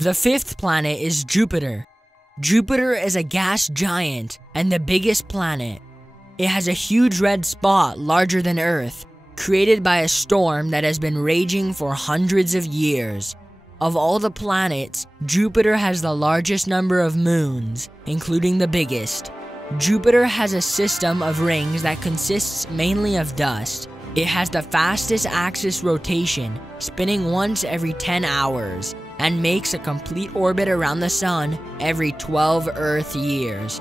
The fifth planet is Jupiter. Jupiter is a gas giant and the biggest planet. It has a huge red spot larger than Earth, created by a storm that has been raging for hundreds of years. Of all the planets, Jupiter has the largest number of moons, including the biggest. Jupiter has a system of rings that consists mainly of dust. It has the fastest axis rotation, spinning once every 10 hours, and makes a complete orbit around the Sun every 12 Earth years.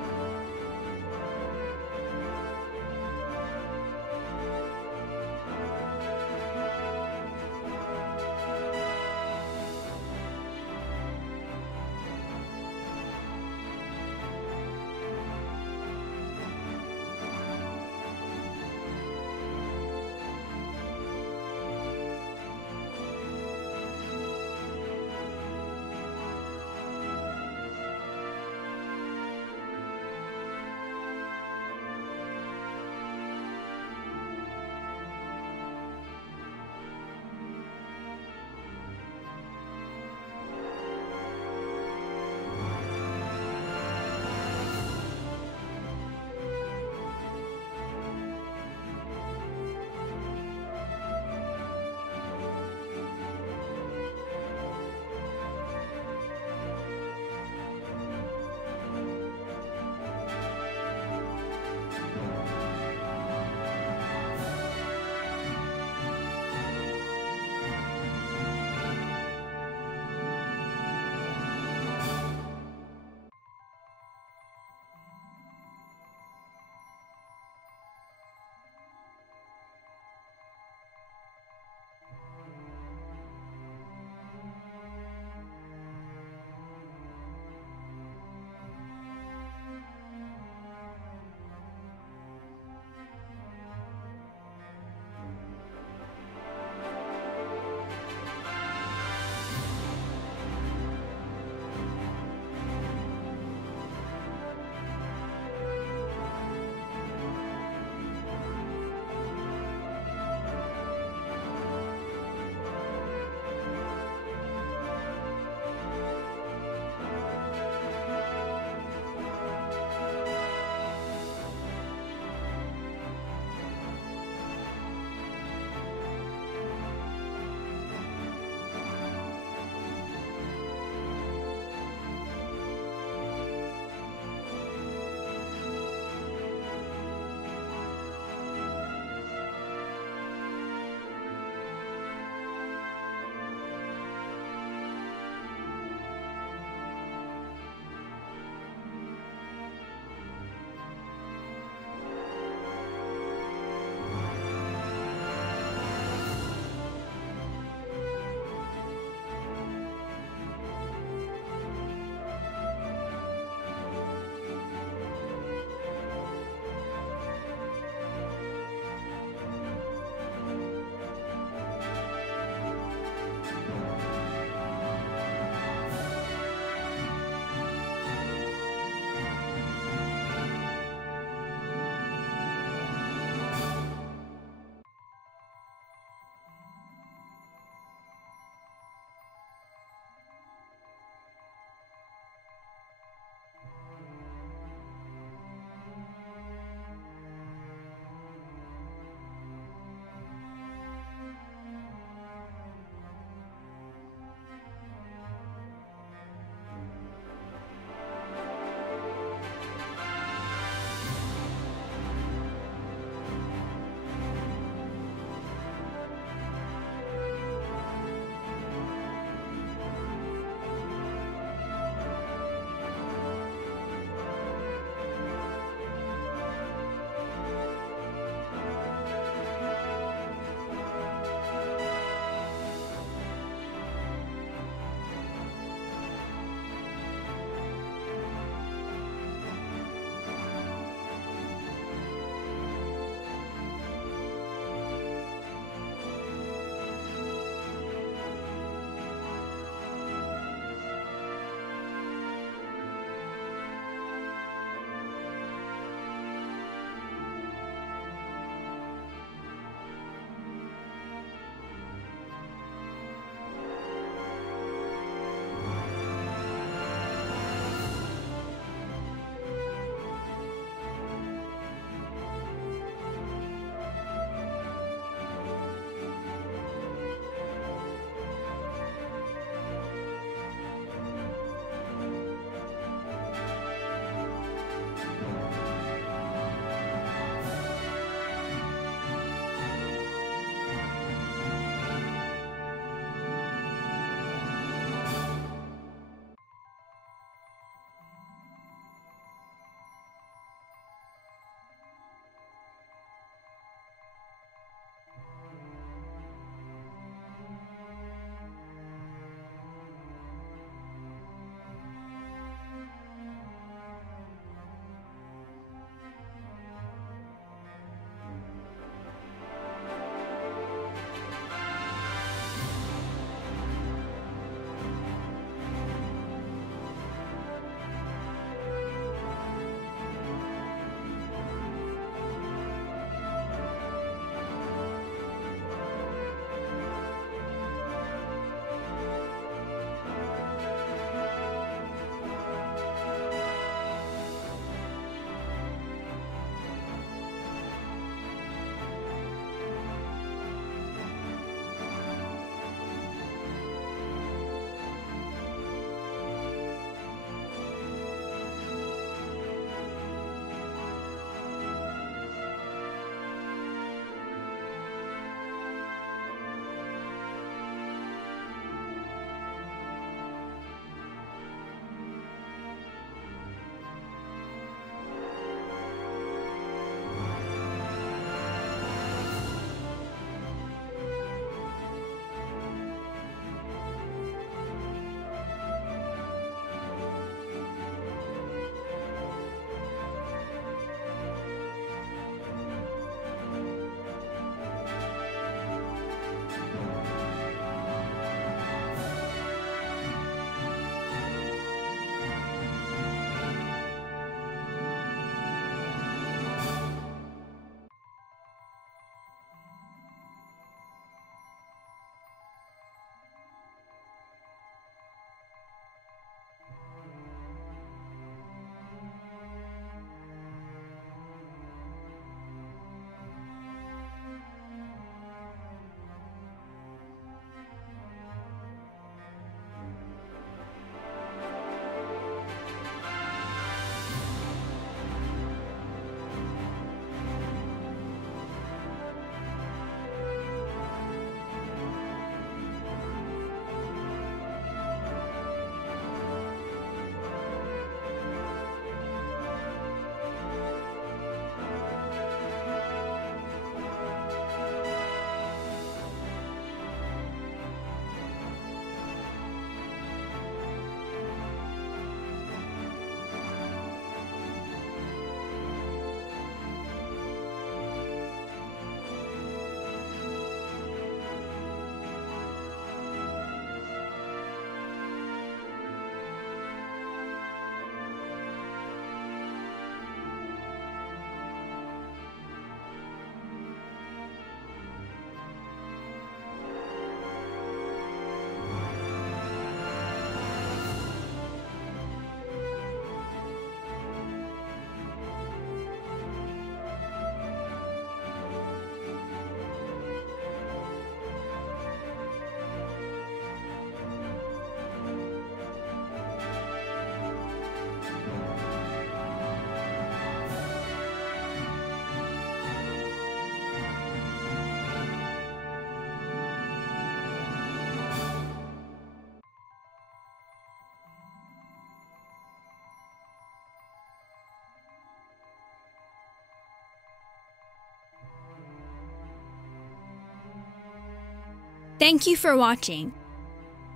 Thank you for watching.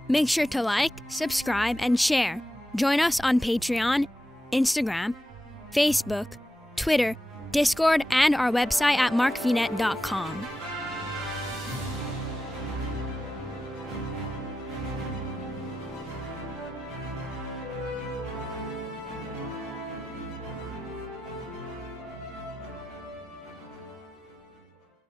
Make sure to like, subscribe, and share. Join us on Patreon, Instagram, Facebook, Twitter, Discord, and our website at markvnet.com.